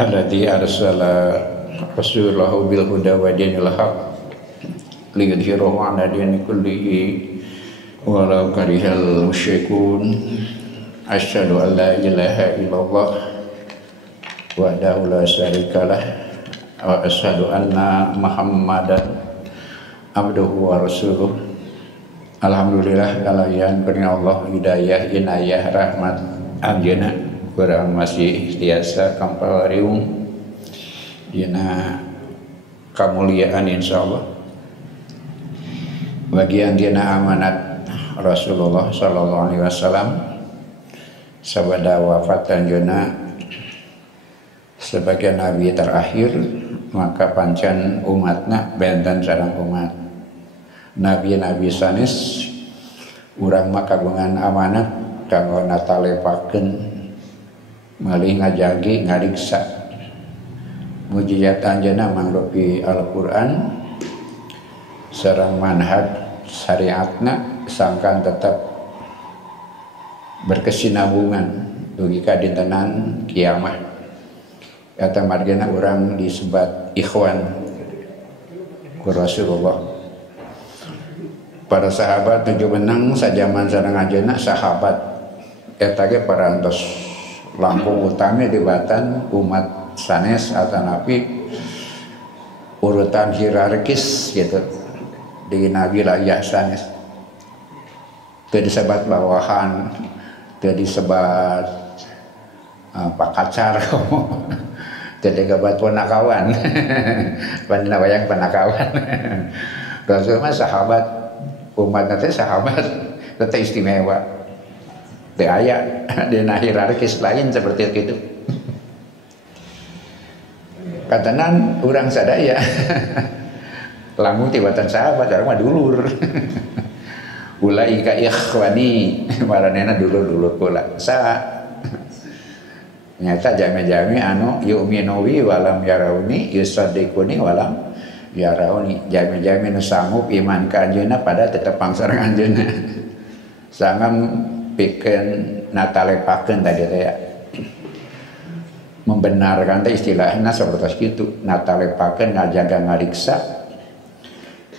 alladzi arsala rasulahu bil huda wa dinil haq liyudhhirahu 'ala dini kullihi walau karihal musyrikun. Asyhadu an la ilaha illallah wahdahu la syarikalah wa asyhadu anna Muhammadan abduhu wa rasuluh. Alhamdulillah kalayan kurnia Allah hidayah inayah rahmat anjeuna kurang masih tiasa kampariung dina kamuliaan insyaallah bagian dina amanat Rasulullah sallallahu alaihi wasallam sabada wafat anjeuna sebagai nabi terakhir, maka pancen umatna benten sareng umat nabi-nabi sanes urang mah kagungan amanat kanggo natalepakeun malih ngajagi ngariksa mujizat anjeunna mangrupi Al-Qur'an sareng manhaj syariatna sangkan tetap berkesinambungan dugi ka dintenan kiamat. Kata margana orang disebat ikhwan ku Rasulullah. Para sahabat tujuh benang sajaman sareng anjeunna sahabat eta ge parantos langkung utami dibatan umat sanes atanapi urutan hierarkis gitu di wilayah sanes. Teu disebat bawahan, teu disebat Pak Kacar, teu disebat panakawan. Panina wayang panakawan. Rasul mah sahabat, umatna teh sahabat, teh istimewa. Teu aya dina hierarkis lain seperti itu. Katanan urang sadaya lamun tibatan sahabat urang mah dulur. Ulaika ikhwani maranena dulur-dulur kula. Sa nyata jami-jami anu yu'minuwi walam yarauni yusaddiquni walam yarauni. Jami-jami nu sanggup iman ka anjeunna pada tetepang sareng anjeunna. Sangam pikeun natalepakeun tadi teh ya. Membenarkan teh istilahna sapertos kitu, natalepakeun ngajaga ngariksa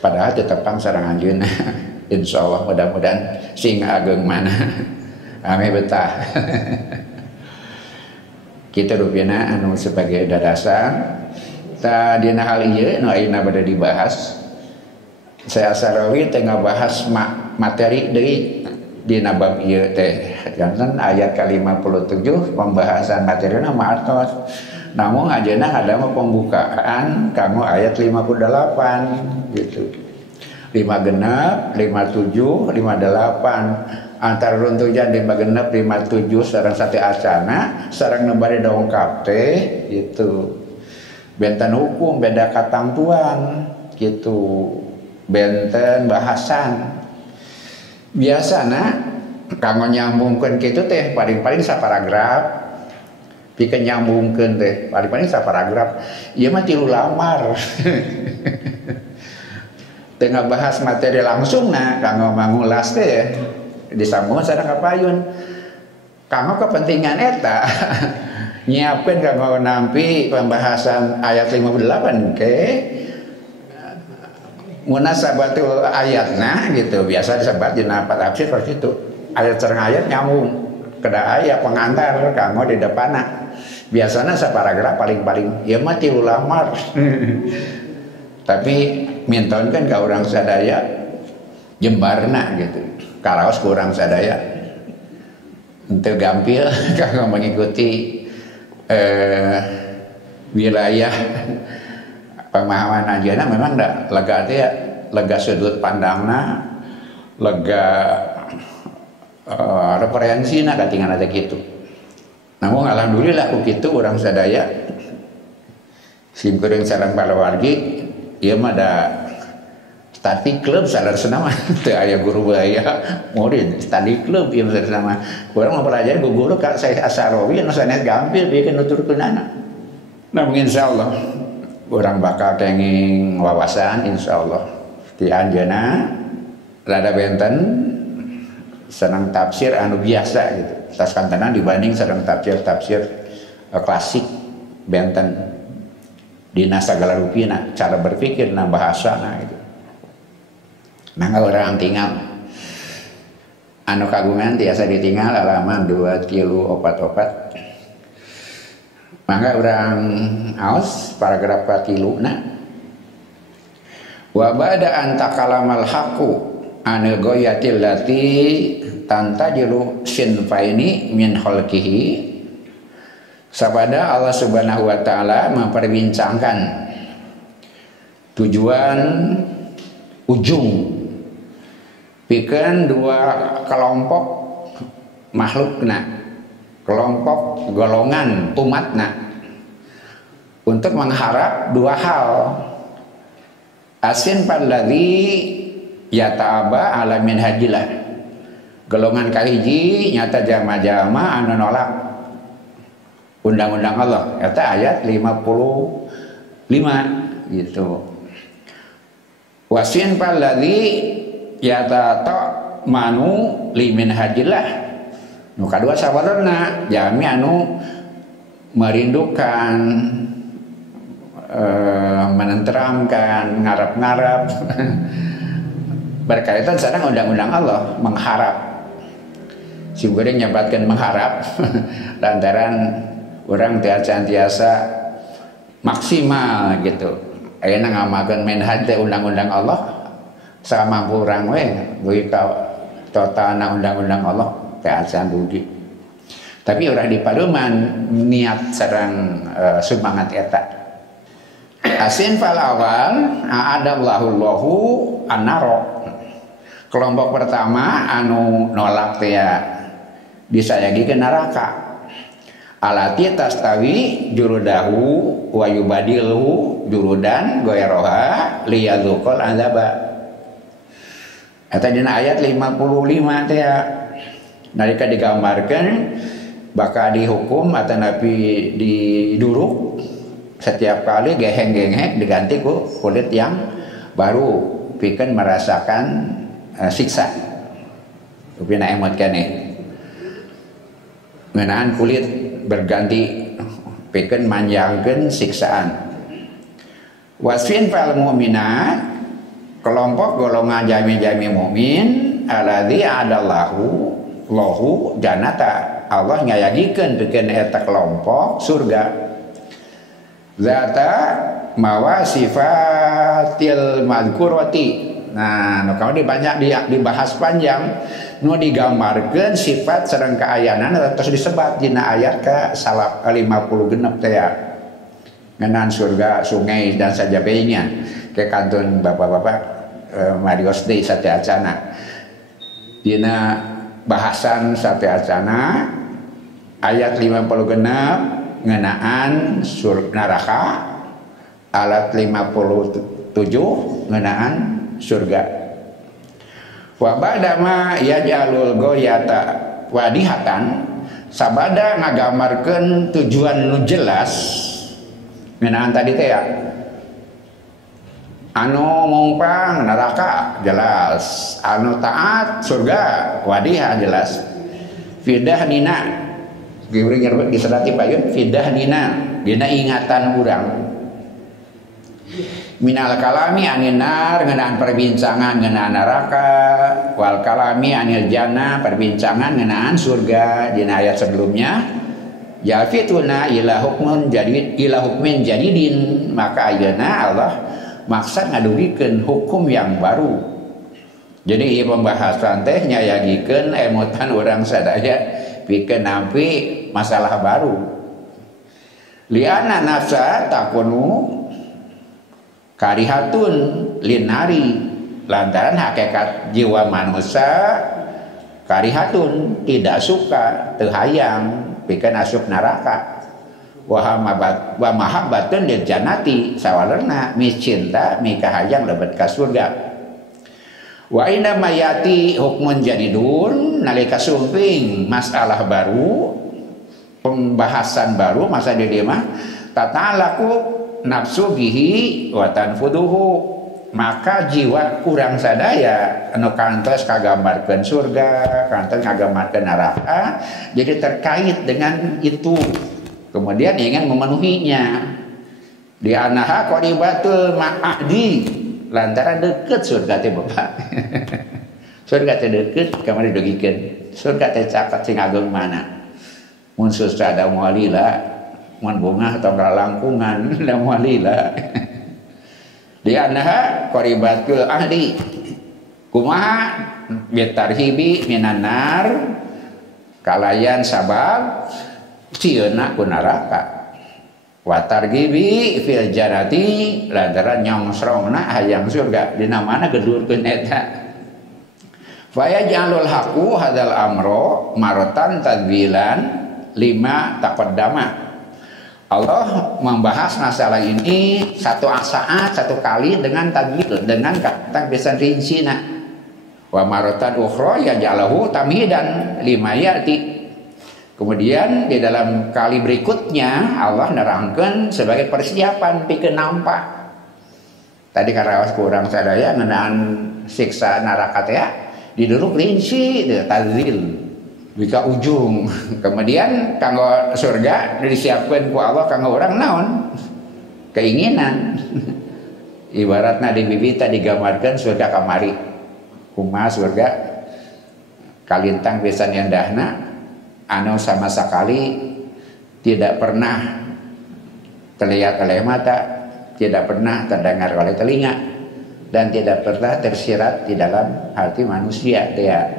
padahal tetepang sareng anjeunna. Insyaallah mudah-mudahan sing ageng mana ame betah. Kita rupina anu sebagai dadasan ta dina hal ieu nu ayeuna bade dibahas. Saya Asarawi teh ngabahas materi deui dina bab ieu teh. Janten ayat ke-57 pembahasan materina ma'atos. Namun ajeuna ngadamel pembukaan kanggo ayat 58 gitu. 5 genep, 57, 58 antara runtujan 5 genep, 57 sareng sate acana sareng nebari dongkap teh gitu. Benten hukum beda katangtuan gitu. Benten bahasan. Biasana kanggo nyambungkeun kitu teh paling-paling saparagraf. Pikeun nyambungkeun teh paling-paling saparagraf. Ieu mah 3 lamar. Tengah bahas materi langsung nah kanggo mangulas teh disambungan sareng kapayun kanggo kepentingan eta nyiapkeun kanggo nampi pembahasan ayat 58 ke munasabatul ayatna gitu biasa disebut dina tafsir seperti itu ayat sareng ayat nyambung kada aya pengantar kanggo di depanna biasana saparagraf paling-paling ieu mah 3 lamar. Tapi minton kan ka urang sadaya jembarna gitu. Karaos ku urang sadaya henteu gampil kanggo mengikuti wilayah pemahaman anjeunna memang da lega teh lega sudut pandangna, lega referensina katingan teh kitu. Namun alhamdulillah ku kitu urang sadaya simkuring sareng balawargi ieu mah da study club salerna mah teu aya guru bahaya murid study club ieu salerna mah urang mempelajari ku guru ka Syekh Asarawi anu sanes gampil bieukeun nuturkeunana. Namun insyaallah urang bakal kenging wawasan insyaallah ti anjeunna rada benten senang tafsir anu biasa gitu. Tas kantenan dibanding sareng tafsir klasik benten dina sagala rupina cara berpikir na bahasa na itu. Mangga orang tinggal anu kagungan tiasa ditinggal halaman 234. Mangga orang aos paragraf 3 na wa ba'da an takalamal haqqu anil ghayatil lati tantajilu sinfaini min khalqihi. Sabada Allah Subhanahu wa taala memperbincangkan tujuan ujung pikeun dua kelompok makhlukna, kelompok golongan umatna untuk mengharap dua hal. Asin palladzi yata'aba ala minhajilah. Golongan kahiji nyata jama-jama anu nolak undang-undang Allah. Kata ayat 55 gitu. Wasin palladzi yatata manu limin hajilah. Nu kadua sabarna jami anu merindukan menenteramkan ngarap-ngarap berkaitan sareng undang-undang Allah, mengharap. Si goreng nyabatkeun mengharap lantaran orang tiasa maksimal gitu. Ayeuna ngamakeun manhaj teh undang-undang Allah samampu urang we duwi ka totalna undang-undang Allah tiasa dugi. Tapi urang dipaduman niat sareng semangat eta. Asin fal awal a'adallahu an-naro. Kelompok pertama anu nolak teh disayagi ke neraka. Alati tastawi jurudahu wa yubadilhu jurudan goyroha liyadzuqal azaba. Eta dina ayat 55 teh nalika digambarkeun bakal dihukum atau nabi diduruk setiap kali geheng-geheng diganti ku kulit yang baru pikeun merasakan siksa. Upina emot keneh. Ngeunaan kulit berganti pikeun manjangkeun siksaan. Wasfin fal mu'minat kelompok golongan jami-jami mukmin alladzi adallahu lahu jannata. Allah nyayagikeun pikeun eta kelompok surga. Zata mawa sifatil madhkurati. Nah, nu kalau dibanyak dibahas panjang, nu digambarkeun sifat sareng kaayanan terus disebat dina ayat ka 50 teh ya. Ngeunaan surga, sungai dan sajabehnya. Ke kantun bapak-bapak marios deui sateacana. Dina bahasan sateacana ayat 56 ngenaan neraka, alat 57 ngenaan surga. Wa ba'dama yaj'alul ghayata wadihatan, sabada ngagambarkeun tujuan nu jelas ngenaan tadi teh ya. Anu mumpang neraka jelas, anu taat surga wadiha jelas. Fidah nina Gibring nyebut diserati payun fidah dina ingatan urang minal kalami anil nar ngeunaan perbincangan ngeunaan neraka wal kalami anil jannah perbincangan ngeunaan surga dina ayat sebelumnya yafituna ila hukmin jadidin maka ayeuna Allah maksud ngadugikeun hukum yang baru. Jadi ieu pembahasan teh nyayagikeun emotan urang sadaya pikeun nampi masalah baru. Liana nafsa takunu karihatun linari lantaran hakikat jiwa manusia karihatun tidak suka teu hayang pikeun asup neraka. Wa mahabbatun lil jannati sawalerna mi cinta mi kahayang lebet ka surga. Wa inna mayati hukmun jadidun nalika sumping masalah baru pembahasan baru masa di dia mah tatalaku nafsu bihi wa tanfuduhu maka jiwa kurang sadaya anu kantos kagambarkeun surga kantos kagambarkeun neraka jadi terkait dengan itu kemudian ingin memenuhinya. Di anaha qoribatul ma'ahdi, lantaran deket surga teh Bapak. Surga teh deket kamari dogikeun. Surga teh caket sing ageung mana? Mun susada mualila, mun bunga atau langkungan da mualila. Di anaha qoribatul ahdi. Kumaha bitarhibi minan nar, kalayan sabab cieuna ku neraka. Watar gibi fil janati, lantaran nyongsrongna hayang surga dina mana gedurkeun eta. Fa yaj'alul haqu hadzal amro maratan tadbilan lima taqaddama. Allah membahas masalah ini satu saat, satu kali dengan tadbil, dengan kata besan rincina. Wa maratan ukhra yaj'alahu tamhidan lima yati. Kemudian di dalam kali berikutnya Allah nerangkan sebagai persiapan pikeun nampak. Tadi karaos kurang sadaya ngeunaan siksa neraka teh diduduk rinci tadzil bika ujung. Kemudian kanggo surga disiapkeun ku Allah kanggo urang naon? Keinginan. Ibaratna di bibita digambarkeun surga kamari. Kumaha surga kalintang pisan endahna anu sama sekali tidak pernah terlihat oleh mata, tidak pernah terdengar oleh telinga, dan tidak pernah tersirat di dalam hati manusia. Dia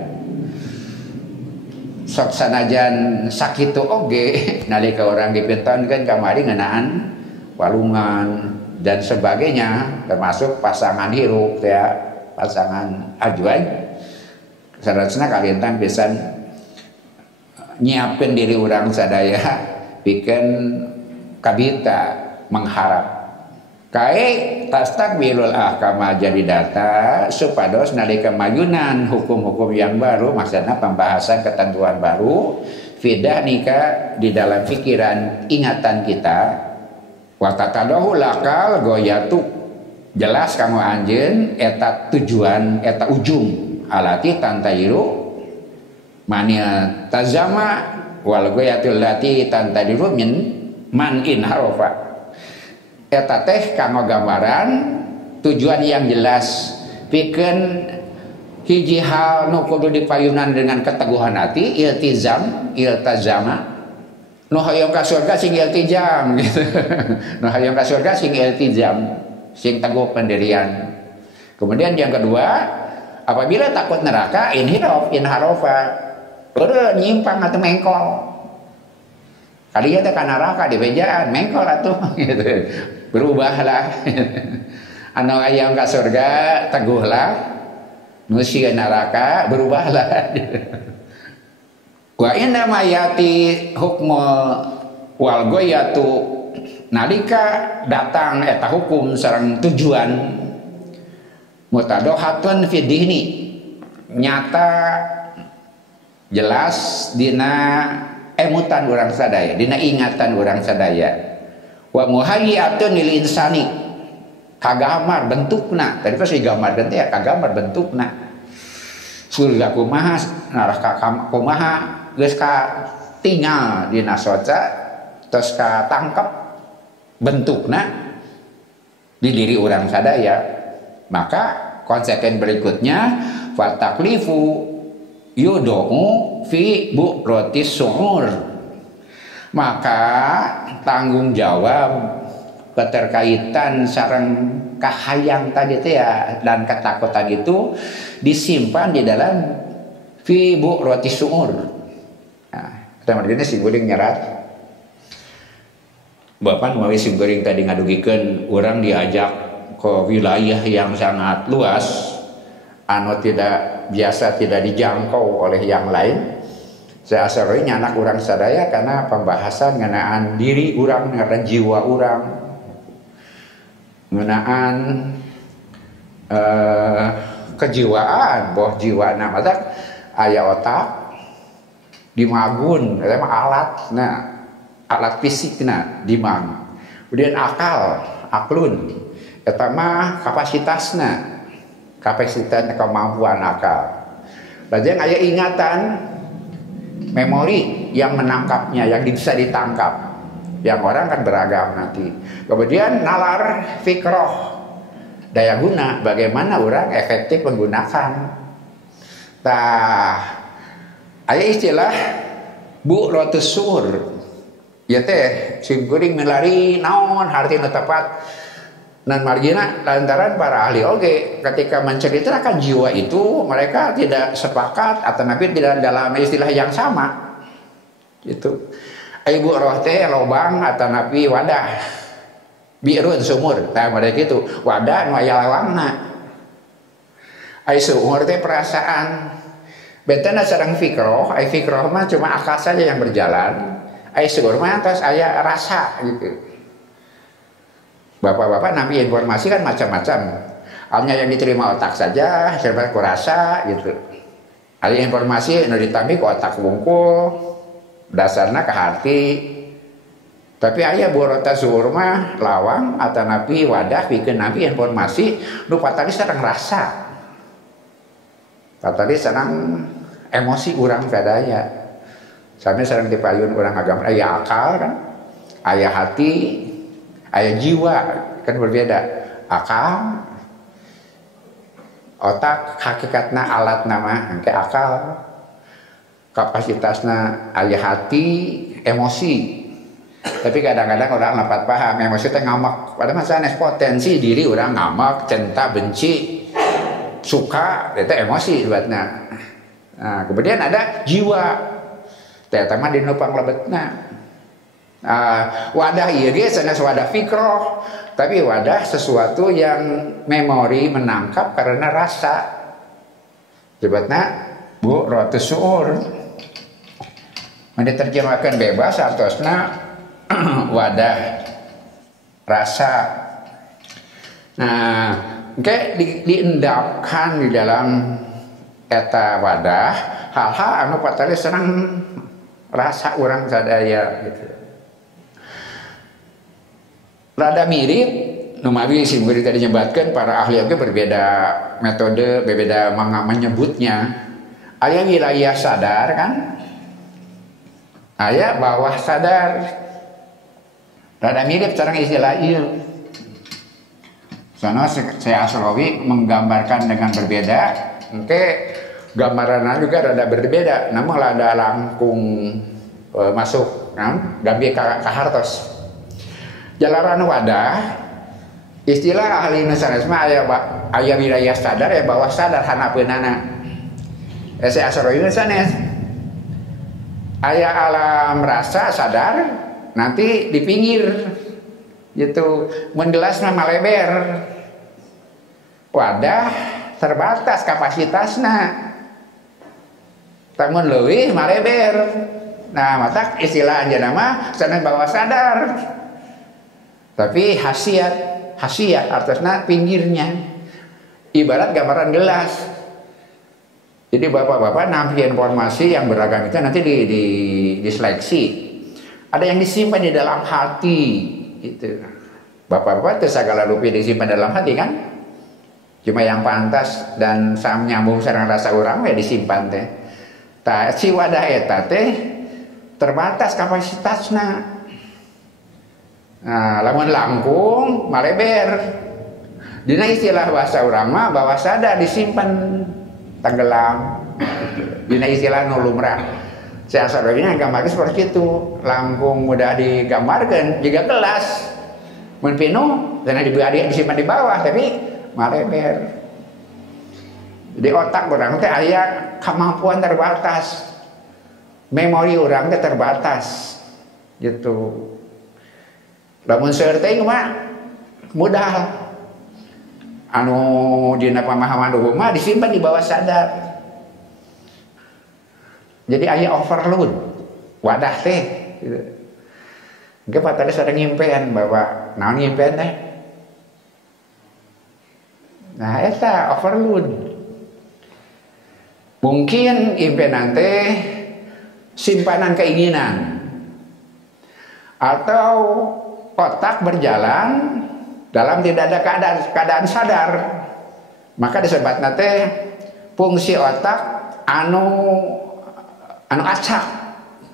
sok sanajan sakitu oge nalika orang dipintonkeun kamari ngeunaan walungan dan sebagainya, termasuk pasangan hirup ya, pasangan ajuan saratna kalintang pisan nyiapkan diri orang sadaya bikin kabita mengharap kae tastakbilul ahkama jadi data supados nalika mayunan hukum-hukum yang baru, maksudnya pembahasan ketentuan baru fidah nikah di dalam pikiran ingatan kita watatadahu lakal goyatu jelas kamu anjeun eta tujuan eta ujung alati tantairu mania tazama wal goyatul lati tantadiru min man in harofa. Eta teh kanggo gambaran tujuan yang jelas pikeun hiji hal nu kudu dipayunan dengan keteguhan hati, iltazama nu hoyong ka surga sing iltizam gitu. Nu hoyong ka surga sing iltizam, sing teguh pendirian. Kemudian yang kedua, apabila takut neraka inharofa nyimpang atau mengkol. Kalinya teh kana neraka di bejaan mengkol atuh gitu. Berubahlah. Anu aya ka surga teguhlah. Nu sieun neraka berubahlah. Wa inna ma yati hukmu wal goyatu nalika datang eta hukum sareng tujuan mutadohatun fi dihni nyata jelas dina emutan orang sadaya, dina ingatan orang sadaya. Wa muhayyatun lil insani kagamar bentukna. Tadi pas digambarkeun teh kagamar bentukna. Surga kumaha, neraka kumaha, geus ka tinggal dina soca, terus ka tangkep bentukna di diri orang sadaya. Maka konsekuensi berikutnya fa taklifu yudo'u fi bu'rotis su'ur, maka tanggung jawab keterkaitan sareng kahayang tadi itu ya dan ketakutan itu disimpan di dalam fi bu'rotis su'ur. Nah, teman-teman simkuring nyerat Bapak melalui simkuring tadi ngadugikeun orang diajak ke wilayah yang sangat luas anu tidak biasa, tidak dijangkau oleh yang lain. Saya asarnya anak orang sadaya karena pembahasan ngenaan diri orang, ngenaan jiwa orang, ngenaan kejiwaan, boh jiwa namanya aya otak dimagun, itu mah alat, nah alat fisik nah dimang. Kemudian akal, aklun, itu mah kapasitasna. Kapasitas kemampuan akal. Lalu ada ingatan, memori yang menangkapnya, yang bisa ditangkap. yang orang kan beragam nanti. Kemudian nalar fikroh, daya guna, bagaimana orang efektif menggunakan. Ada istilah bu rotus sur, ya teh simkuring melari naon harti tepat dan margina lantaran para ahli oge ketika menceritakan jiwa itu mereka tidak sepakat atau nabi tidak dalam istilah yang sama gitu. Ibu roh teh lobang atau nabi wadah bi'run sumur, nah mereka itu wadah nu aya lawangna. Ai sumur teh perasaan. Betana sareng fikroh, ai fikroh mah cuma akal saja yang berjalan. Ai sumur mah terus aya rasa gitu. Bapak-bapak nabi informasi kan macam-macam. Hanya yang diterima otak saja, serba kurasa gitu. Ada informasi yang ditambi ke otak wungkul, dasarnya ke hati. Tapi ayah borota suur mah lawang atau nabi wadah bikin nabi informasi lupa tadi serang rasa. Tadi serang emosi orang sadaya. Sampai serang dipayun orang agama ayah akal kan, ayah hati, ayah jiwa kan berbeda. Akal, otak hakikatnya alat nama ke akal, kapasitasnya ayah hati, emosi. Tapi kadang-kadang orang lapat paham emosi itu ngamak. Pada masa potensi diri orang ngamak, cinta, benci, suka, itu emosi buatnya. Nah, kemudian ada jiwa, terutama di nupang lebetna. Wadah iya dia sanes wadah fikroh, tapi wadah sesuatu yang memori menangkap karena rasa. Sebetulnya bu rotus suur, diterjemahkan bebas artosna wadah rasa. Nah, kayak diendapkan di dalam eta wadah hal-hal anu patali serang rasa orang sadaya gitu. Rada mirip numawi simguri tadi nyebatkan para ahli oge berbeda metode, berbeda menyebutnya. Aya wilayah sadar kan? Aya bawah sadar. Rada mirip sareng istilah ieu. Soalnya saya Asrowi menggambarkan dengan berbeda, oke gambarannya juga rada berbeda. Namun ada langkung masuk, kan? Gambi kahartos. Jalaran wadah, istilah ahli nusanisme aya wilayah sadar ya bawah sadar hanapeunana. Saya Asrowi sanes. Aya alam rasa sadar, nanti di pinggir gitu, mengelasna maleber. Wadah terbatas kapasitasnya, tamun leuwih maleber. Nah, matak istilah anjeunna mah sanes bawah sadar. Tapi hasiat artinya pinggirnya. Ibarat gambaran gelas. Jadi bapak-bapak nampi informasi yang beragam itu nanti diseleksi. Ada yang disimpan di dalam hati gitu. Bapak-bapak itu segala rupiah disimpan dalam hati kan? Cuma yang pantas dan sam nyambung sareng rasa orang ya disimpan teh. Tah si wadah eta teh terbatas kapasitasna. Nah, lamun langkung maleber. Dina istilah bahasa urang mah bawah sadar disimpan tenggelam. Dina istilah nu lumrah. Saya sadarnya gambarnya seperti itu. Langkung mudah digambarkan juga gelas. Mun pinuh karena disimpan di bawah tapi maleber. Di otak orang teh aya kemampuan terbatas. Memori orang teh terbatas. Gitu. Lamun seueur teh mah mudah. Anu dina pamahaman umum mah disimpan di bawah sadar. Jadi aya overload wadah teh gitu. Engke patali sadang nyimpen bahwa naon nyimpen teh. Nah, eta overload. Mungkin impenan teh simpanan keinginan atau otak berjalan dalam tidak ada keadaan sadar, maka disebut nate fungsi otak anu acak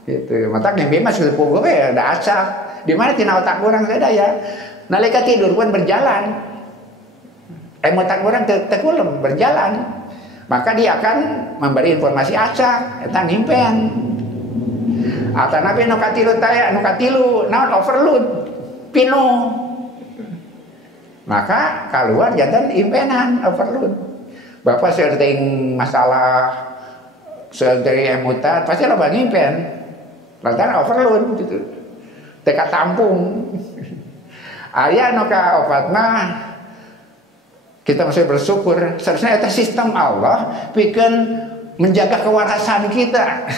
gitu. Matak yang bebas gitu punggung ya ada acak Di mana tina otak orang sadaya. Nalika tidur pun berjalan. Otak orang tekulem berjalan. Maka dia akan memberi informasi acak, eta ngimpen. Atau nabi nukatilu taya, nukatilu, naon overload, pino. Maka keluar jantan impenan overload. Bapak sering masalah, sering emutan, pasti lo ngimpen. Lantaran overload gitu. Teka tampung. Aya nuka obat mah kita mesti bersyukur. Seharusnya itu sistem Allah bikin menjaga kewarasan kita.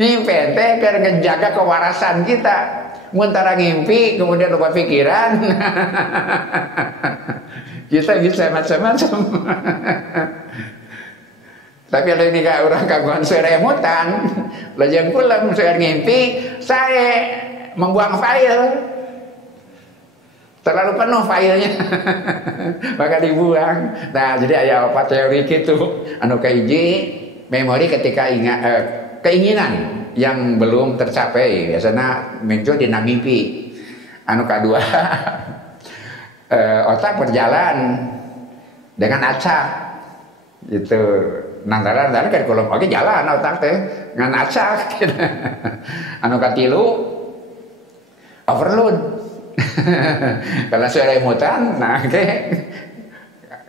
Ngimpen teh biar ngejaga kewarasan kita. Muntara ngimpi kemudian lupa pikiran. Kita bisa macam-macam. Tapi kalau ini kayak orang kaguan seremutan, lajang pulang saya ngimpi, saya membuang file. Terlalu penuh filenya. Maka dibuang. Nah, jadi aya apa teori gitu. Anu kahiji memori ketika ingat keinginan yang belum tercapai biasanya muncul di mimpi. Anu kedua otak berjalan dengan acak gitu. Nandaran kan kalau oke jalan otak teh ngan acak gitu. Anu katilu overload. Kalau seremutan nah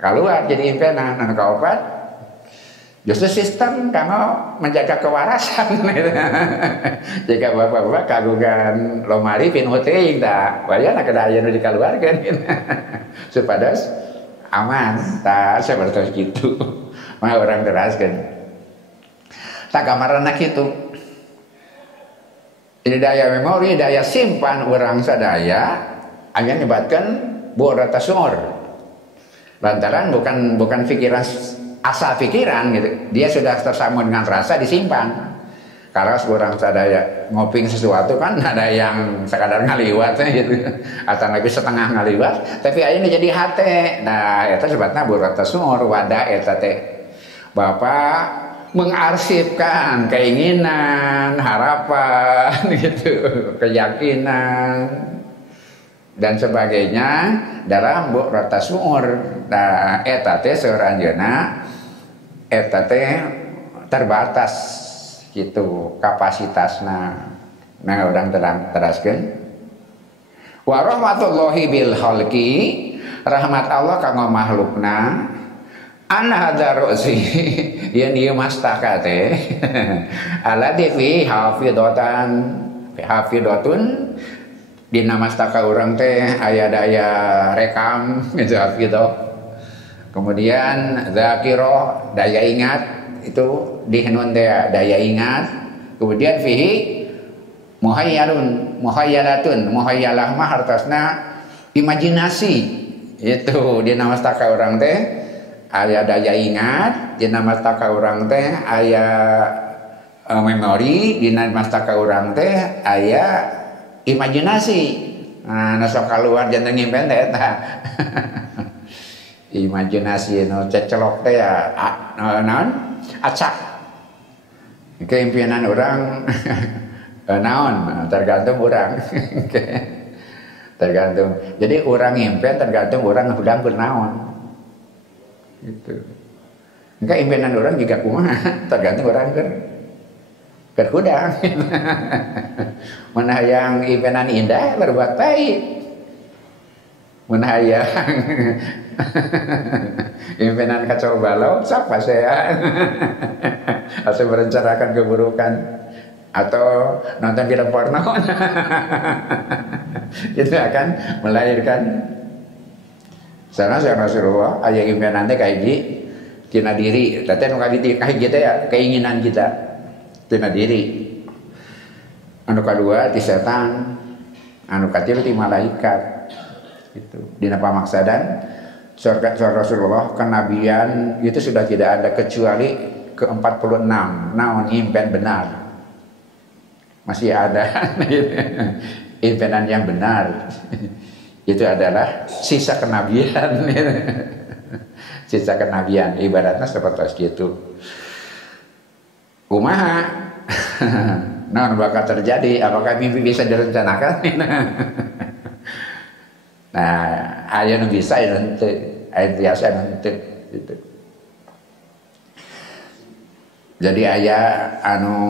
keluar jadi impenan. Anu kaopat justru sistem kanggo menjaga kewarasan. Jika bapak-bapak kagungan lomari pinuh teuing tah, wayana kedayan nu dikaluarkeun. Supados aman, tah sapertos kitu. Mah orang teraskeun. Tah gambaranna kitu. Ini daya memori, daya simpan orang sadaya aya nyebatkeun bu'rata syuur. Lantaran bukan pikiran asal pikiran gitu. Dia sudah tersambung dengan rasa disimpan. Karena orang sadaya ngoping sesuatu kan ada yang sekadar ngaliwat gitu. Atau lagi setengah ngaliwat, tapi ayeuna jadi hate. Nah, eta sebetna bu'rata syuur wadah eta teh. Bapak mengarsipkan keinginan, harapan gitu, keyakinan dan sebagainya dalam bu'rata syuur. Nah, eta teh sauranjeuna eta teh terbatas gitu kapasitasna. Nah, orang teraskeun wa rahmatullahi bil khalqi, rahmat Allah kanggo makhlukna an hadarosi yen ieu mastaka teh alati fi hafidotun dina mastaka urang teh aya daya rekam gitu hafidoh. Kemudian zakiro daya ingat itu dihnun teh daya ingat. Kemudian fihi muhayyalah mah hartosna imajinasi. Itu dina mastaka urang teh aya daya ingat, dina mastaka urang teh aya memori, dina mastaka urang teh aya imajinasi. Nah, sok kaluar janten ngimpen teh eta. Imajinasi nu cecelok teh ya naon? Acak. Keimpinan orang naon? Tergantung orang. Tergantung. Jadi orang ngimpen tergantung orang ngudang bernaon. Gitu. Enggak impinan orang juga kumaha, tergantung orang keur hudang. Mana yang impinan indah berbuat baik. Mana yang impinan kacau balau siapa saya? Atau merencanakan keburukan atau nonton film porno. Itu akan melahirkan sana Rasulullah aya impian teh kayak gini tina diri teh nu kayak gitu ya keinginan kita tina diri. Anu kadua ti setan, anu katilu ti malaikat. Gitu. Dina pamaksadan surga Rasulullah kenabian itu sudah tidak ada kecuali ke-46 naon impian benar. Masih ada impianan yang benar. Itu adalah sisa kenabian. Sisa kenabian ibaratnya seperti itu. Kumaha Nah, bakal terjadi, apakah mimpi bisa direncanakan? Nah, aya nu bisa aya nu teu, aya biasa nu teu gitu. Jadi aya anu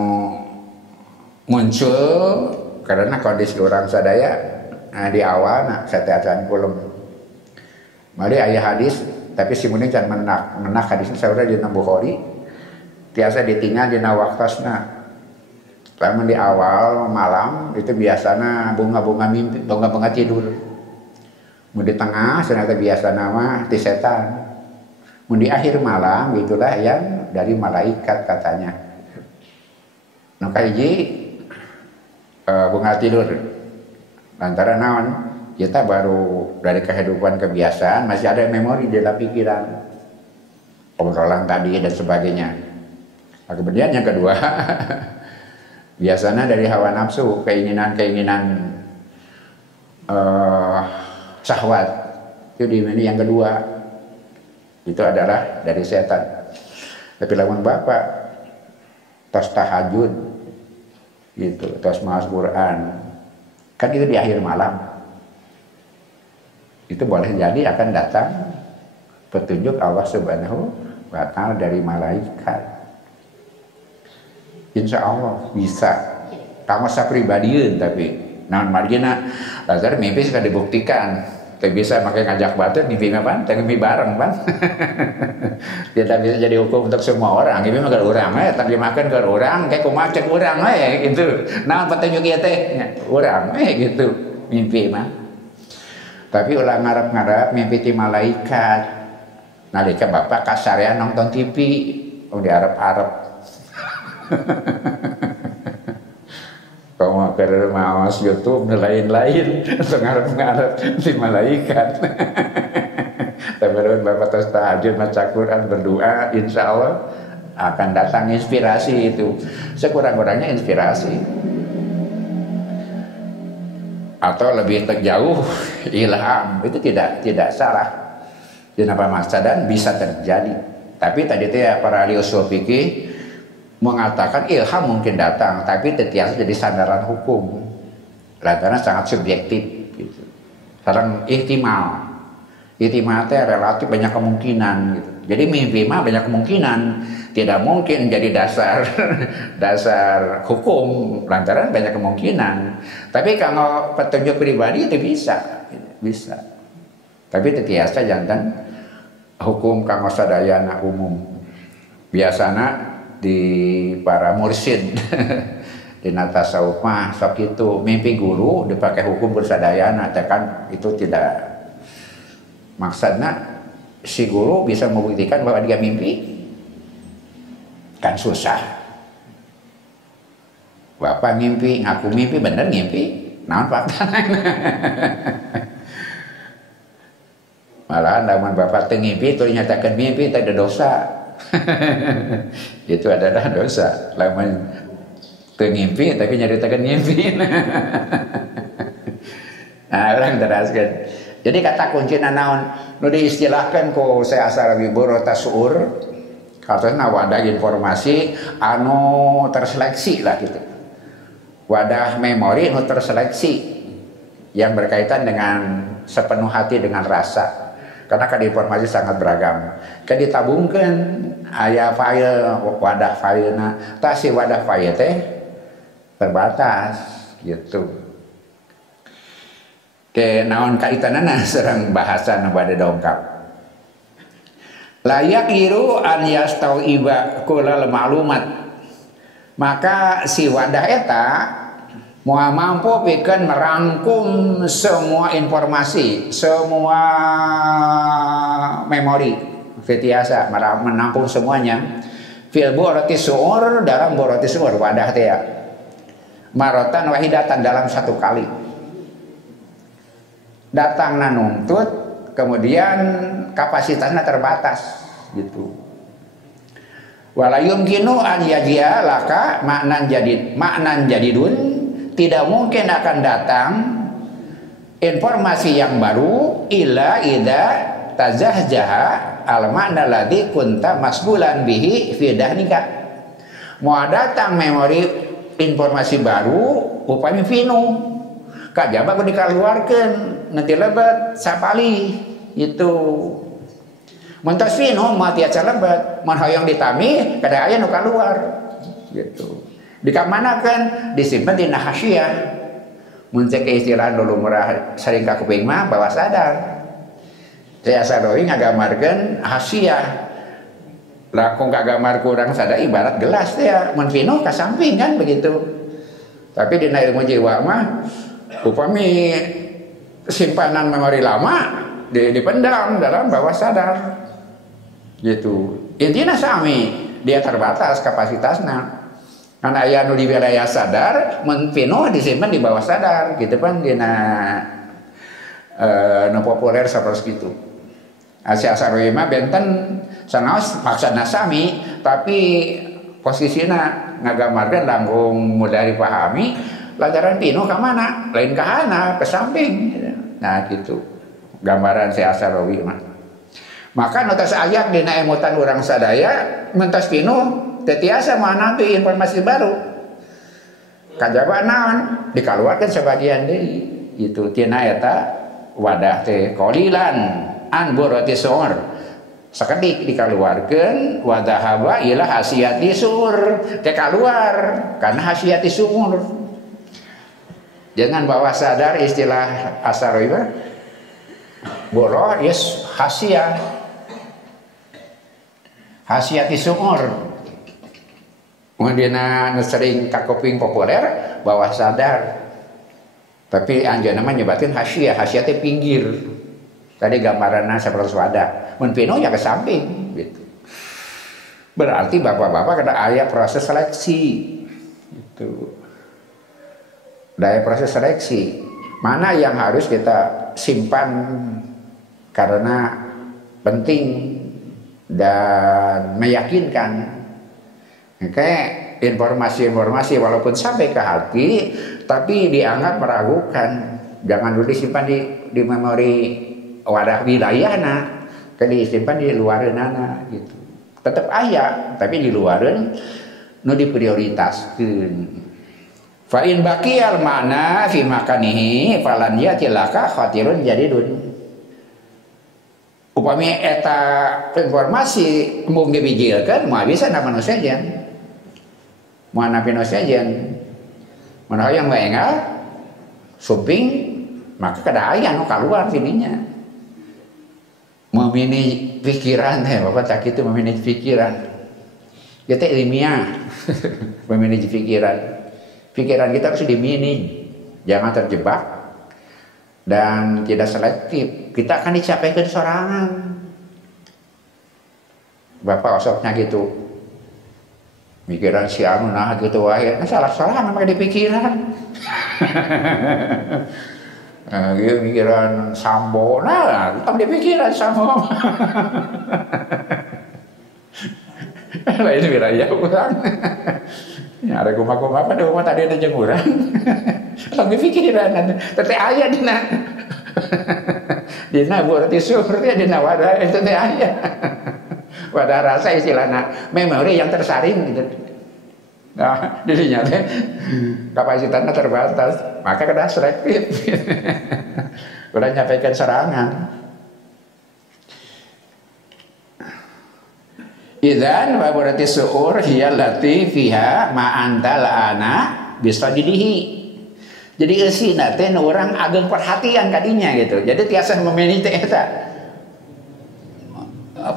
muncul karena kondisi orang sadaya di awal saya acan kulum. Mari aya hadis tapi si muning can menak hadisnya saudara di Bukhari tiasa ditinggal dina waktosna. Lamun di awal malam itu biasana bunga-bunga mimpi, bunga-bunga tidur. Mun di tengah ternyata biasa nama ti setan. Mun di akhir malam itulah yang dari malaikat katanya. Nu kahiji bunga tidur. Lantaran naon? Kita baru dari kehidupan kebiasaan masih ada memori di dalam pikiran. Obrolan tadi dan sebagainya. Nah, kemudian yang kedua biasanya dari hawa nafsu, keinginan-keinginan syahwat itu di yang kedua itu adalah dari setan. Tapi lamun bapak tos tahajud gitu, tos maos Quran kan itu di akhir malam itu boleh jadi akan datang petunjuk Allah Subhanahu wa Ta'ala dari malaikat. Insya Allah bisa. Kamu sapribadian tapi naon margina lazar mimpi sudah dibuktikan. Tidak bisa makanya ngajak batur mimpi apa? Tidak mimpi bareng pan. Tidak bisa jadi hukum untuk semua orang. Mimpi mah kalau orang tapi makan kalau orang kayak kumacek orang gitu. Naon petunjuk ieu teh? Orang gitu mimpi mah. Tapi ulah ngarep-ngarep mimpi ti malaikat. Nalika bapak kasarean nonton TV, di arep-arep. Kamu keur maos YouTube lain-lain ngarep-ngarep si malaikat. Tapi bapak terus tahajud maca Quran berdoa, insya Allah akan datang inspirasi itu. Sekurang-kurangnya inspirasi. Atau lebih terjauh ilham itu tidak salah. Kenapa maksadan bisa terjadi. Tapi tadi itu ya para ahli usul fikih mengatakan ilham mungkin datang, tapi tidak jadi sandaran hukum. Lantaran sangat subjektif. Gitu. Sekarang ihtimal itu relatif banyak kemungkinan. Gitu. Jadi mimpi mah banyak kemungkinan, tidak mungkin jadi dasar hukum. Lantaran banyak kemungkinan. Tapi kalau petunjuk pribadi itu bisa. Tapi tiasa jantan hukum kanggo sadayana umum. Biasana di para mursyid di tasawuf mah sok itu mimpi guru dipakai hukum bersadayana, kan itu tidak maksudnya si guru bisa membuktikan bahwa dia mimpi kan susah. Bapak mimpi, ngaku mimpi, bener mimpi, naon fakta. Malahan lamun bapak teu ngimpi itu nyatakan mimpi tak ada dosa. Itu adalah dosa. Lamun teu ngimpi tapi nyaritakeun ngimpi. Nah, orang teraskeun. Jadi kata kuncina naon nu diistilahkeun ku Syekh Asy-Syarabi boro tasur. Katanya wadah informasi anu terseleksi lah gitu. Wadah memori anu terseleksi yang berkaitan dengan sepenuh hati dengan rasa. Karena kan informasi sangat beragam. Kan ditabungkan aya file wadah filena, tah si wadah file teh terbatas gitu. Ke naon kaitanana sareng bahasa nu bade dongkap. Layak iru an yastauiba kullal ma'lumat. Maka si wadah eta moal mampu pikeun merangkum semua informasi, semua memori, fitiasa menampung semuanya. Fil boroti suur, dalam boroti suur wadah teh ya. Marotan wahidatan dalam satu kali. Datangna nuntut, kemudian kapasitasnya terbatas gitu. Wala yumkinu an yaji'a laka maknan jadidun. Tidak mungkin akan datang informasi yang baru illa idza tazahjaha al makna ladzi kunta masbulan bihi fi dahnika. Mau datang memori informasi baru upami vino kajaba kudu dikeluarkeun nanti lebat sapali itu mentas vino mati aca lebat mun hoyong ditami kada aya nu kaluar gitu dikamanakeun disimpen dina hasyiah mun cek istilah dulu murah sering kakuping mah bawah sadar teh asa doi ngagamarkeun hasyiah lah kok gambar kurang sadar ibarat gelas teh mun vino ka samping kan begitu tapi dina ilmu jiwa mah upami simpanan memori lama dipendam dalam bawah sadar gitu intinya sami dia terbatas kapasitasnya karena aya nu di wilayah sadar mun vino disimpan di bawah sadar gitu kan dina nu populer sapertos kitu Asia Sarwi mah benten sanaos maksudna sami tapi posisina ngagamarkeun langkung mudah dipahami lantaran pino ka mana lain ka hana ke samping nah gitu gambaran si Asarawi mah maka notas ayat dina emutan urang sadaya mentas pino tetiasa manapi informasi baru kajaba naon dikaluarkeun sebagian deui gitu tina eta wadah teh qalilan an boroti sor sakedik dikaluarkeun wadahaba ila hasiyati sur teh kaluar karena hasiyati sumur jangan bawa sadar istilah Asarawi mah boroh yes hasiyati sumur dina sering kakoping populer bawah sadar tapi anjeunna mah nyebatkeun hasiyah pinggir tadi gambaranna sapertos wadah mun pino ya ke samping gitu berarti bapak-bapak kada aya proses seleksi gitu ada proses seleksi mana yang harus kita simpan karena penting dan meyakinkan kayak informasi-informasi walaupun sampai ke hati tapi dianggap meragukan jangan dulu disimpan di memori wadah wilayahna kan disimpan di luareunana gitu tetap aya tapi di luareun nu diprioritaskeun fa in baqiyal mana fi makanihi falan yatilaka khatirun jadidun upami eta informasi mung dibijilkeun moal bisa na manusia jan mana pinosejen mana yang mengal suping maka kada aya nu kaluar tininya memini pikiran teh bapak tak itu memini pikiran ya teh ilmiah memini pikiran kita harus dimini jangan terjebak dan tidak selektif kita akan dicapai sorangan bapak osoknya gitu mikiran si anu nah gitu wae salah namanya di pikiran gitu mikiran sambo nah tetap di pikiran sambo lain wilayah urang ya ada kuma-kuma apa rumah tadi ada jeung urang tetap di pikiran teh aya dina berarti surti dina wadah itu teh aya wadah rasa istilahnya memori yang tersaring gitu. Nah, dirinya teh kapasitasnya terbatas, maka kena selektif. Udah nyampaikan serangan. Idzan wa berarti suur hiya lati fiha ma antal ana bisa didihi. Jadi eusina teh urang ageng perhatian kadinya gitu. Jadi tiasa memilih teh eta.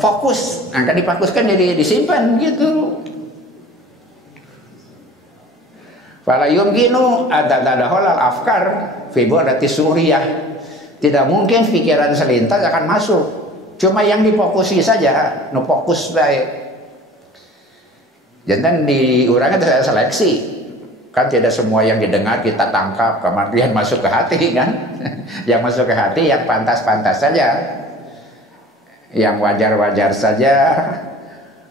Fokus, angka difokuskan jadi disimpan gitu. Fala yumkinu adadadaholal afkar fi bu'dati suriyah. Tidak mungkin pikiran selintas akan masuk. Cuma yang difokusi saja, no fokus baik. Jangan diurangkan saya seleksi. Kan tidak semua yang didengar kita tangkap, kemudian masuk ke hati kan. Yang masuk ke hati yang pantas-pantas saja. Yang wajar-wajar saja.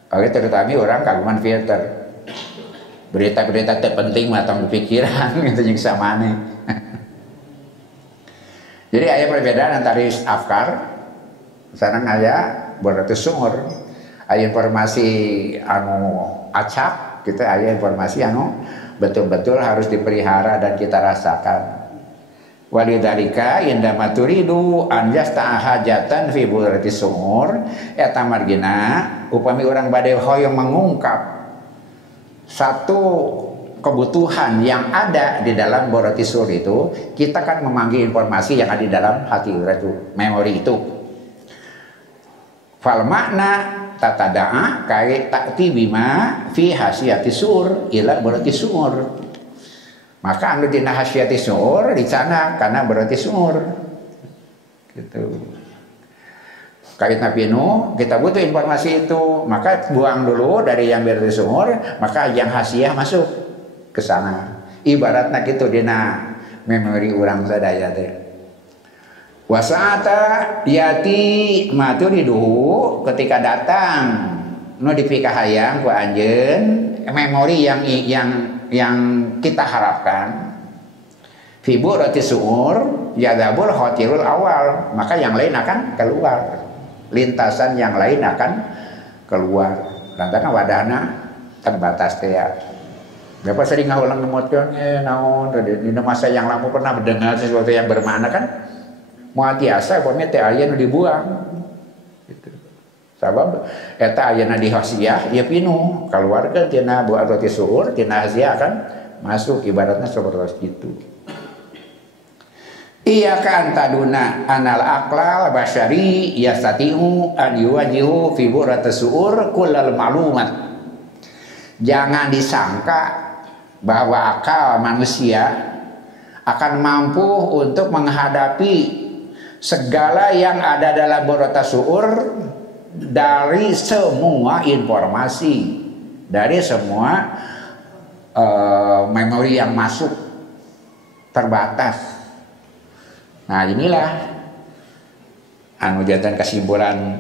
Oke, terutama orang kaguman filter. Berita-berita terpenting matang pikiran gitu yang sama nih. Jadi ada perbedaan antara afkar sareng aya berarti sumur. Aya informasi anu acak, kita aya informasi anu betul-betul harus dipelihara dan kita rasakan. Walidzalika indama turidu an yasta'a hajatan fi burati sumur eta margina upami orang bade hoyong mengungkap satu kebutuhan yang ada di dalam borati sur itu, kita kan memanggil informasi yang ada di dalam hati itu, memori itu. Fal makna tatada'a kai ta'ti bima fi hasiyati sur ila borati sur. Maka anu dina hasiyati sur dicana karena borati sur. Gitu. Kait napinu kita butuh informasi itu, maka buang dulu dari yang berarti sumur, maka yang hasiah masuk ke sana. Ibaratnya gitu dina memori urang sadaya teh. Wasa'ata yati maturiduhu ketika datang nu dipikahayang ku anjeun memori yang kita harapkan. Fibu roti sumur yadabul khotirul awal, maka yang lain akan keluar. Lintasan yang lain akan keluar lantaran wadahna terbatas teh ya. Bapak sering ngaulang ngemotkeun naon di masa yang lama pernah mendengar sesuatu yang bermakna kan moal tiasa upami teh aya nu dibuang gitu. Sabab eta ayeuna di hasiah ieu pinuh kaluarkeun tina buat roti suhur tina hasiah akan masuk ibaratnya seperti itu. Iya kan taduna anal aqlal basyari yastatiu an yuwajihu fi buratis suur kullal ma'lumat. Jangan disangka bahwa akal manusia akan mampu untuk menghadapi segala yang ada dalam buratis suur dari semua informasi, dari semua memori yang masuk terbatas. Nah inilah anu jantan kesimpulan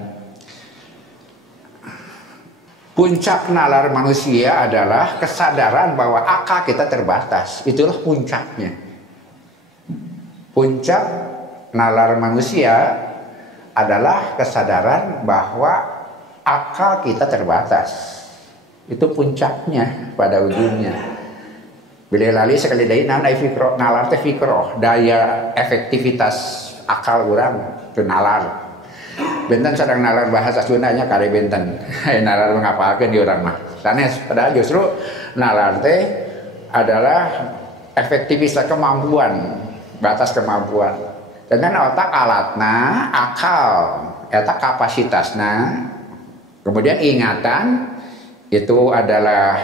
puncak nalar manusia adalah kesadaran bahwa akal kita terbatas. Itulah puncaknya. Puncak nalar manusia adalah kesadaran bahwa akal kita terbatas. Itu puncaknya pada ujungnya. Bila lali sekali dari nalar fikroh, nalar teh fikroh, daya efektivitas akal orang itu nalar. Benten sedang nalar bahasa Sundanya kare benten, nalar mengapalkan di orang mah. Sanes, padahal justru nalar teh adalah efektivitas kemampuan, batas kemampuan. Dengan otak alatna, akal, otak kapasitasna, kemudian ingatan itu adalah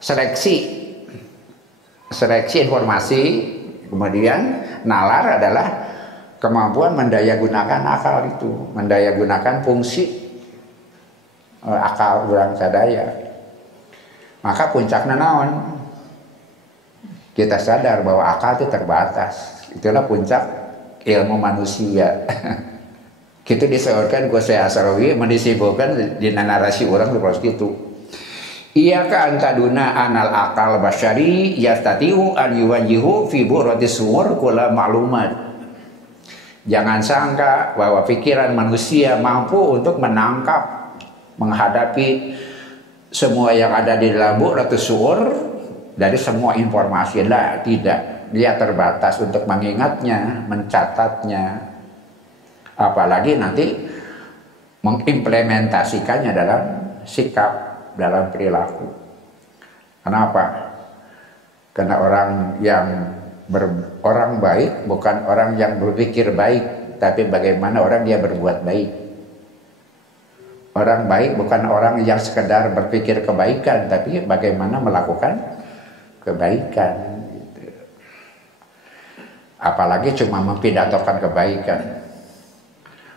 seleksi informasi, kemudian nalar adalah kemampuan mendayagunakan akal itu, mendayagunakan fungsi akal urang sadaya. Maka puncakna naon? Kita sadar bahwa akal itu terbatas. Itulah puncak ilmu manusia. Kita disebutkan ku Syekh Asrawi mendisibukkan di narasi orang seperti itu. Iya ka antaduna anal akal basyari yastatiu an yuwajihu fi burati suur kula maklumat. Jangan sangka bahwa pikiran manusia mampu untuk menangkap, menghadapi semua yang ada di dalam burati suur dari semua informasi. Lah, tidak. Dia terbatas untuk mengingatnya, mencatatnya. Apalagi nanti mengimplementasikannya dalam sikap, dalam perilaku. Kenapa? Karena orang baik bukan orang yang berpikir baik, tapi bagaimana orang dia berbuat baik. Orang baik bukan orang yang sekedar berpikir kebaikan, tapi bagaimana melakukan kebaikan. Gitu. Apalagi cuma mempidatokan kebaikan.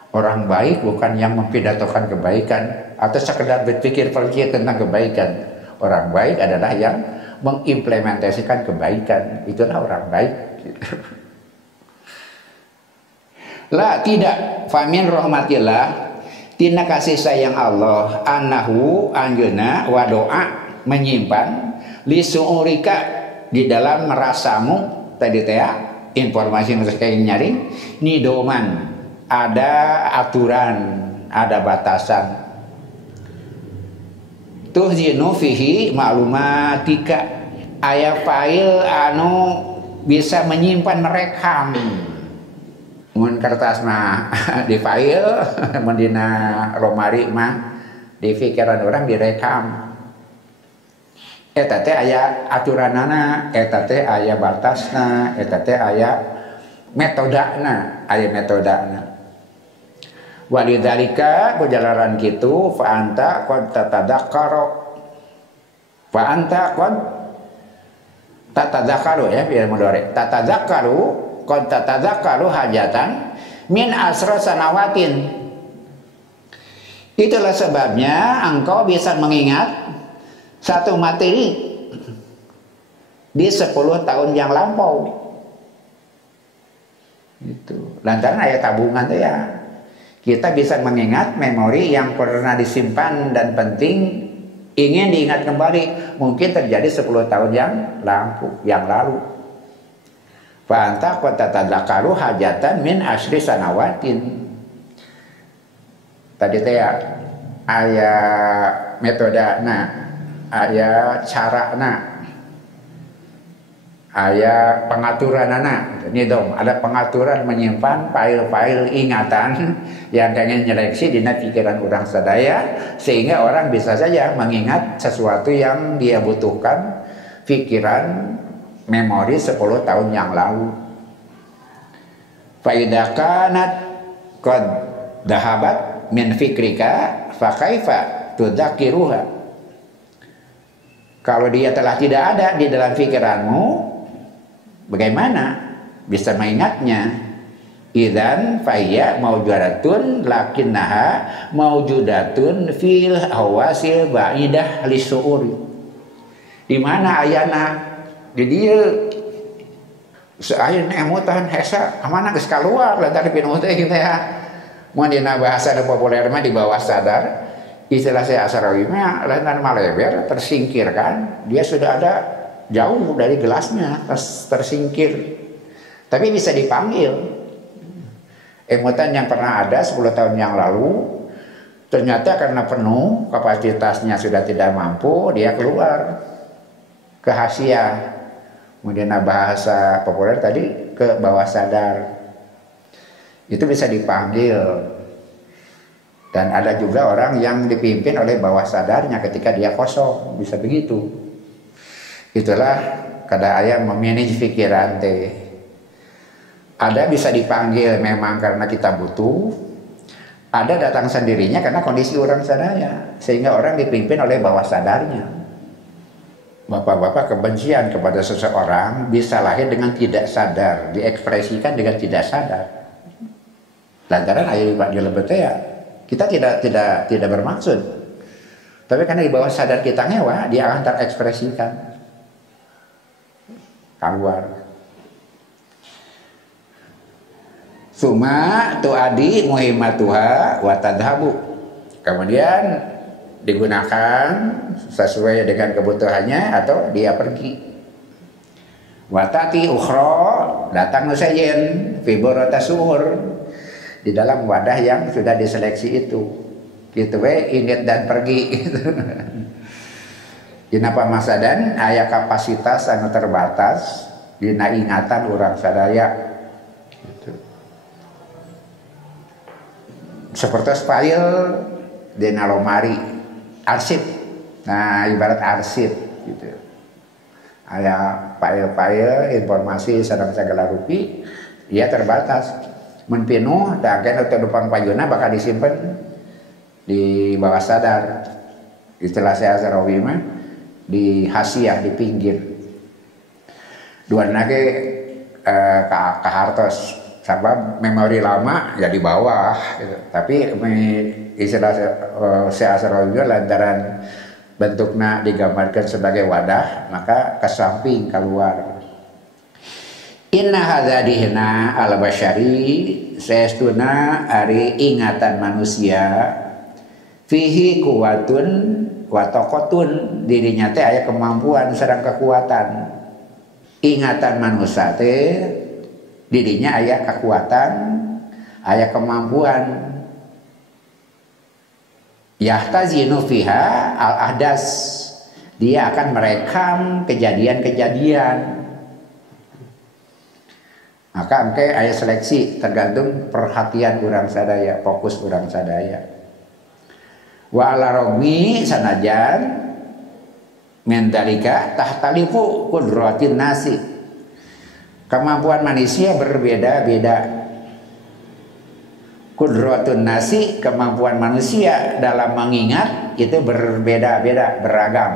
Orang baik bukan yang mempidatokan kebaikan atau sekedar berpikir tentang kebaikan. Orang baik adalah yang mengimplementasikan kebaikan. Itulah orang baik. La tidak famin rahmatillah tina kasih sayang Allah annahu anjeuna wa doa menyimpan li su'urika di dalam merasamu tadi teh informasi yang kayak nyari nidoman. Ada aturan, ada batasan. Tuhzinu fihi ma'lumatika aya file anu bisa menyimpan rekam. Mun kertas mah di file, mun dina lomari mah di pikiran orang direkam. Eta teh aya aturanana, eta teh aya batasna, eta teh aya metodana, aya metodana. Walidzalika kujalaran kitu fa anta qad tatadzakkaru. Fa anta qad tatadzakkaru ya biar mudhari. Tatadzakkaru qad tatadzakkaru hajatan min asra sanawatin. Itulah sebabnya engkau bisa mengingat satu materi di 10 tahun yang lampau. Itu. Lantaran ayat tabungan tuh ya. Kita bisa mengingat memori yang pernah disimpan dan penting ingin diingat kembali. Mungkin terjadi 10 tahun yang lalu. Fa anta qad tatadzakkaru hajatan min asri sanawatin. Tadi teh ya aya metodana, aya carana, aya pengaturanana. Ini dong, ada pengaturan menyimpan file-file ingatan yang pengen nyeleksi di pikiran orang sadaya sehingga orang bisa saja mengingat sesuatu yang dia butuhkan, pikiran, memori 10 tahun yang lalu. Fa idza kanat qad dahabat min fikrika fa kaifa tudzakiruha. Kalau dia telah tidak ada di dalam pikiranmu, bagaimana bisa mengingatnya? Idzan fayya maujudatun lakinnaha maujudatun fil hawasil ba'idah lisu'uri. Di mana ayana di dia seayeuna emutan hesa amana geus kaluar lantaran pinuh teh kitu ya. Mun dina bahasa populer mah di bawah sadar. Istilah saya Asarawi mah lantaran maleber tersingkirkan, dia sudah ada jauh dari gelasnya, tersingkir. Tapi bisa dipanggil. Emutan yang pernah ada 10 tahun yang lalu, ternyata karena penuh, kapasitasnya sudah tidak mampu, dia keluar ke hasia. Kemudian bahasa populer tadi ke bawah sadar. Itu bisa dipanggil. Dan ada juga orang yang dipimpin oleh bawah sadarnya ketika dia kosong, bisa begitu. Itulah kada aya memanage pikiran teh. Ada bisa dipanggil memang karena kita butuh, ada datang sendirinya karena kondisi orang sadaya, sehingga orang dipimpin oleh bawah sadarnya. Bapak-bapak, kebencian kepada seseorang bisa lahir dengan tidak sadar, diekspresikan dengan tidak sadar. Lantaran aya di lebet ya. Kita tidak bermaksud, tapi karena di bawah sadar kita ngewa, dia akan terekspresikan keluar. Suma tuadi muhimmatuha wa tadhabu. Kemudian digunakan sesuai dengan kebutuhannya atau dia pergi. Watati ukhra, datang nusayen fi borotasur, di dalam wadah yang sudah diseleksi itu. Gitu we inget dan pergi gitu. Dina pamasadan aya kapasitas anu terbatas dina ingatan urang sadaya gitu. Seperti file dina lomari arsip. Nah, ibarat arsip gitu. Aya file-file informasi sareng segala rupi, ia terbatas. Mun pinuh tah kana teu dupang payuna bakal disimpen di bawah sadar. Istilah saya Asarawi mah di hasiah, di pinggir. Duana ge ka hartos sabab memori lama ya di bawah gitu. Tapi istilah saya Asarawi lantaran bentuknya digambarkan sebagai wadah, maka ke samping keluar. Inna hadzadihna al-basyari saestuna ari ingatan manusia fihi kuwatun wa taqatun, dirinya teh aya kemampuan sareng kekuatan. Ingatan manusia teh dirinya aya kekuatan, aya kemampuan. Yahtazinu fiha al-ahdas, Dia akan merekam kejadian-kejadian. Maka engke aya seleksi tergantung perhatian urang sadaya, fokus urang sadaya. Wa ala rogmi sanajan mendalika tahtalifu qudratin nasi. Kemampuan manusia berbeda-beda. Qudratun nasi, kemampuan manusia dalam mengingat itu berbeda-beda, beragam.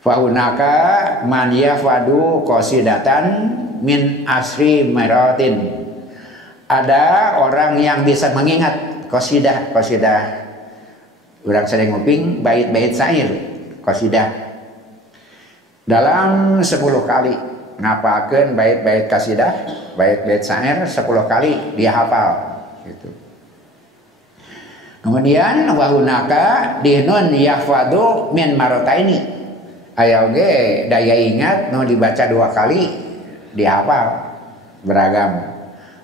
Fahunaka man yafadu qasidatan min asri maratin. Ada orang yang bisa mengingat qasidah. Urang sering nguping bait-bait syair qasidah dalam 10 kali ngapalkeun bait-bait qasidah, bait-bait syair 10 kali dia hafal gitu. Kemudian wahunaka dinun yahfadu min marataini, aya oge daya ingat nu dibaca 2 kali dihafal beragam.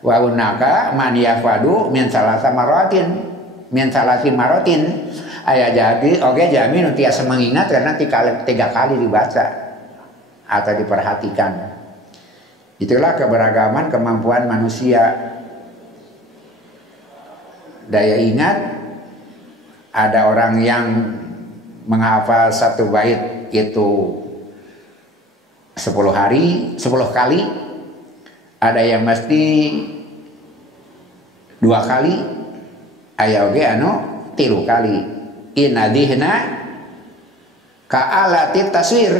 Wahunaka man yahfadu min salasa maratin, min salasi maratin, aya jadi oge jami nu tiasa mengingat karena 3 kali dibaca atau diperhatikan. Itulah keberagaman kemampuan manusia. Daya ingat, ada orang yang menghafal 1 bait itu 10 hari, 10 kali. Ada yang mesti 2 kali. Aya oge anu 3 kali. Inadihna ka'alati taswir,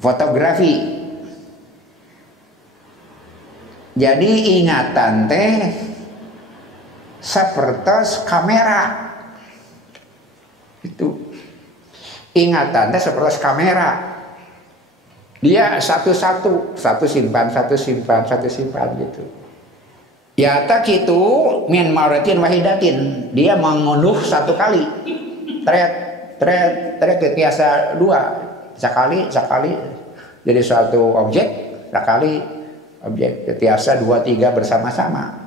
fotografi. Jadi ingatan teh sapertos kamera. Itu ingatan teh sapertos kamera. Dia satu simpan gitu. Ya tak itu min maratin wahidatin, dia mengunduh 1 kali. Tret biasa 2 sekali jadi suatu objek, sekali objek, biasa 2-3 bersama-sama.